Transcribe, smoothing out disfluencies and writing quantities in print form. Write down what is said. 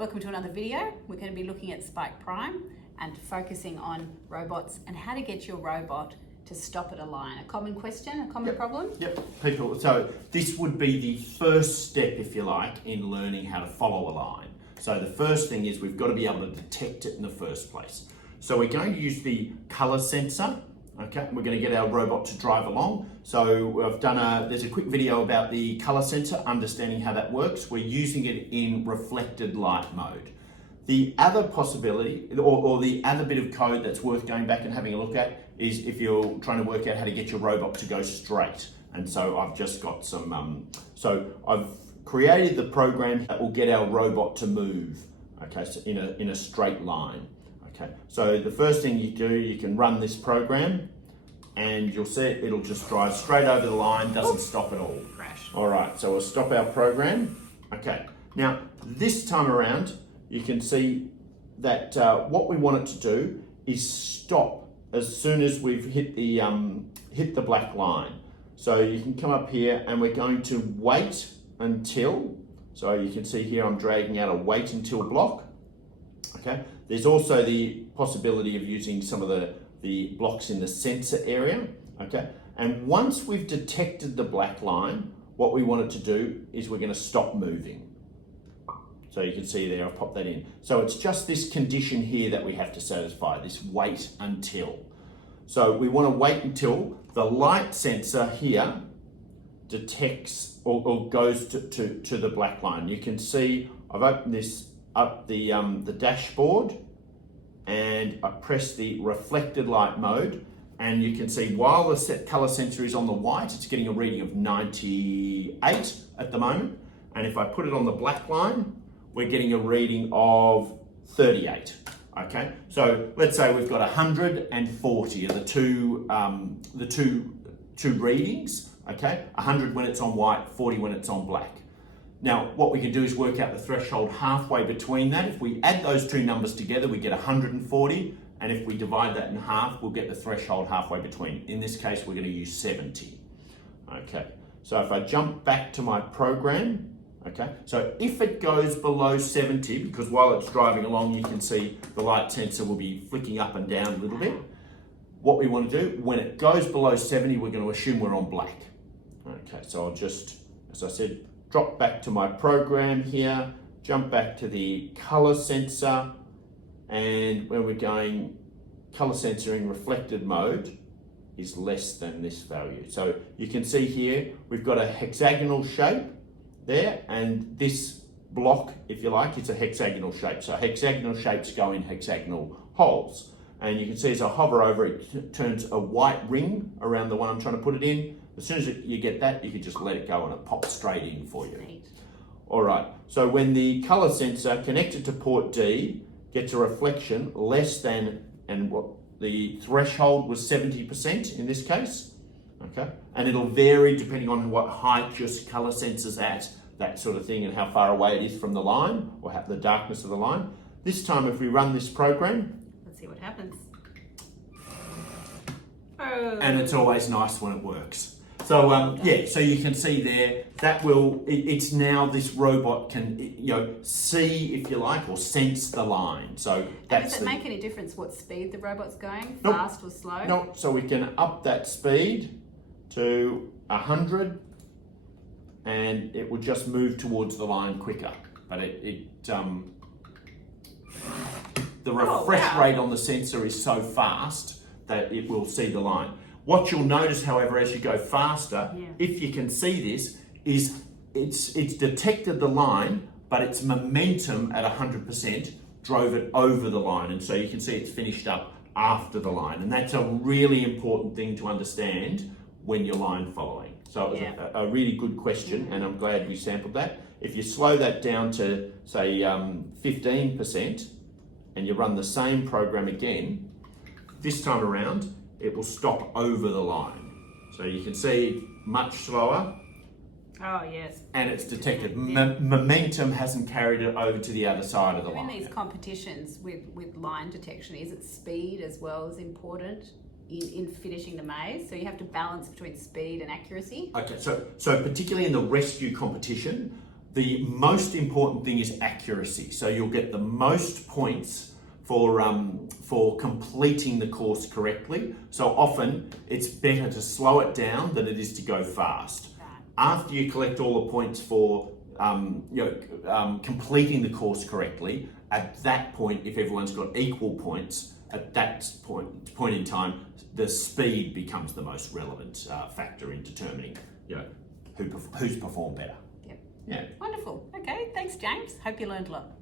Welcome to another video. We're going to be looking at Spike Prime and focusing on robots and how to get your robot to stop at a line. A common question, a common problem? Yep, people. So this would be the first step, if you like, in learning how to follow a line. So the first thing is we've got to be able to detect it in the first place. So we're going to use the color sensor. Okay, we're going to get our robot to drive along. So I've done there's a quick video about the color sensor, understanding how that works. We're using it in reflected light mode. The other possibility, or the other bit of code that's worth going back and having a look at is if you're trying to work out how to get your robot to go straight. And so I've just got some, so I've created the program that will get our robot to move, okay, so in a straight line. Okay, so the first thing you do, you can run this program and you'll see it'll just drive straight over the line, doesn't stop at all. Crash. All right, so we'll stop our program. Okay, now this time around, you can see that what we want it to do is stop as soon as we've hit the black line. So you can come up here and we're going to wait until, so you can see here I'm dragging out a wait until block. Okay, there's also the possibility of using some of the blocks in the sensor area. Okay, and once we've detected the black line, what we want it to do is we're going to stop moving. So you can see there, I've popped that in. So it's just this condition here that we have to satisfy, this wait until. So we want to wait until the light sensor here detects or goes to the black line. You can see I've opened this up the dashboard and I press the reflected light mode, and you can see while the color sensor is on the white, it's getting a reading of 98 at the moment. And if I put it on the black line, we're getting a reading of 38. Okay, so let's say we've got 140 of the two readings. Okay, 100 when it's on white, 40 when it's on black. Now, what we can do is work out the threshold halfway between that. If we add those two numbers together, we get 140, and if we divide that in half, we'll get the threshold halfway between. In this case, we're going to use 70. Okay, so if I jump back to my program, okay, so if it goes below 70, because while it's driving along, you can see the light sensor will be flicking up and down a little bit. What we want to do, when it goes below 70, we're going to assume we're on black. Okay, so I'll just, as I said, drop back to my program here, jump back to the color sensor, and when we're going color sensor in reflected mode is less than this value. So you can see here, we've got a hexagonal shape there, and this block, if you like, it's a hexagonal shape. So hexagonal shapes go in hexagonal holes. And you can see as I hover over it, it turns a white ring around the one I'm trying to put it in. As soon as you get that, you can just let it go and it pops straight in for you. Neat. All right, so when the color sensor connected to port D gets a reflection less than, and what the threshold was 70% in this case, okay? And it'll vary depending on what height your color sensor's at, that sort of thing, and how far away it is from the line, or the darkness of the line. This time, if we run this program, let's see what happens. Oh. and it's always nice when it works. So yeah, so you can see there that it's now this robot can see, if you like, or sense the line. So that's does it make any difference what speed the robot's going, Nope. fast or slow? No, so we can up that speed to 100, and it will just move towards the line quicker. But the refresh rate on the sensor is so fast that it will see the line. What you'll notice, however, as you go faster, if you can see this, is it's detected the line, but its momentum at 100% drove it over the line. And so you can see it's finished up after the line. And that's a really important thing to understand when you're line following. So it was a really good question, and I'm glad we sampled that. If you slow that down to, say, 15%, and you run the same program again, this time around, it will stop over the line. So you can see much slower. Oh, yes. And it's detected. Momentum hasn't carried it over to the other side of the line. In these competitions with line detection, is it speed as well as important in finishing the maze? So you have to balance between speed and accuracy? Okay, so particularly in the rescue competition, the most important thing is accuracy. So you'll get the most points for completing the course correctly. So often it's better to slow it down than it is to go fast. Right. After you collect all the points for completing the course correctly, at that point, if everyone's got equal points, at that point in time, the speed becomes the most relevant factor in determining who's performed better. Yep. Yeah. Wonderful. Okay, thanks, James. Hope you learned a lot.